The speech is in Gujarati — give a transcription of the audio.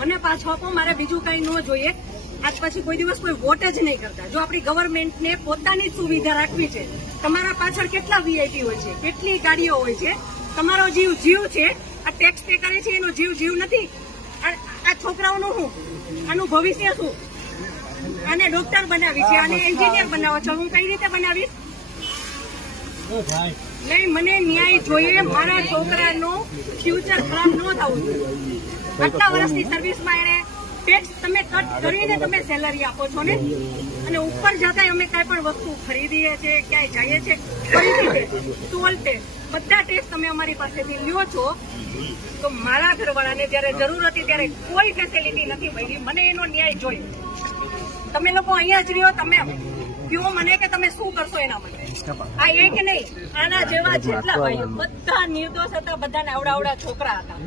મને પાછો આપો, મારે બીજું કઈ ન જોઈએ. આજ પછી કોઈ દિવસ કોઈ વોટ જ નહીં કરતા. જો આપણી ગવર્મેન્ટને પોતાની જ સુવિધા રાખવી છે, તમારા પાછળ કેટલા વીઆઈપી હોય છે, કેટલી ગાડીઓ હોય છે, તમારો જીવ જીવ છે. આ ટેક્સ પે કરે છે એનો જીવ જીવ નથી. આ છોકરાઓનું શું, આનું ભવિષ્ય શું? આને ડોક્ટર બનાવી છે, આને એન્જિનિયર બનાવો છો, હું કઈ રીતે બનાવીશ? નહીં, મને ન્યાય જોઈએ. મારા છોકરાનું ફ્યુચર ખરાબ ન થવું જોઈએ. આટલા વર્ષની સર્વિસમાં એને ટેક્સ તમે કટ કરીને તમે સેલરી આપો છો ને, અને ઉપર જતા અમે કઈ પણ વસ્તુ ખરીદીએ છીએ, ક્યાંય જઈએ છીએ, ખરીદીએ ટોલ ટેક્સ, બધા ટેક્સ તમે અમારી પાસેથી લ્યો છો. તો મારા ઘરવાળાને જયારે જરૂર હતી ત્યારે કોઈ ફેસિલિટી નથી મળી. મને એનો ન્યાય જોઈએ. તમે લોકો અહીંયા જ રહ્યો, તમે કહો મને કે તમે શું કરશો એના માટે. આ એક નહીં, આના જેવા જેટલા ભાઈઓ બધા નિર્દોષ હતા, બધાને આવડા છોકરા હતા.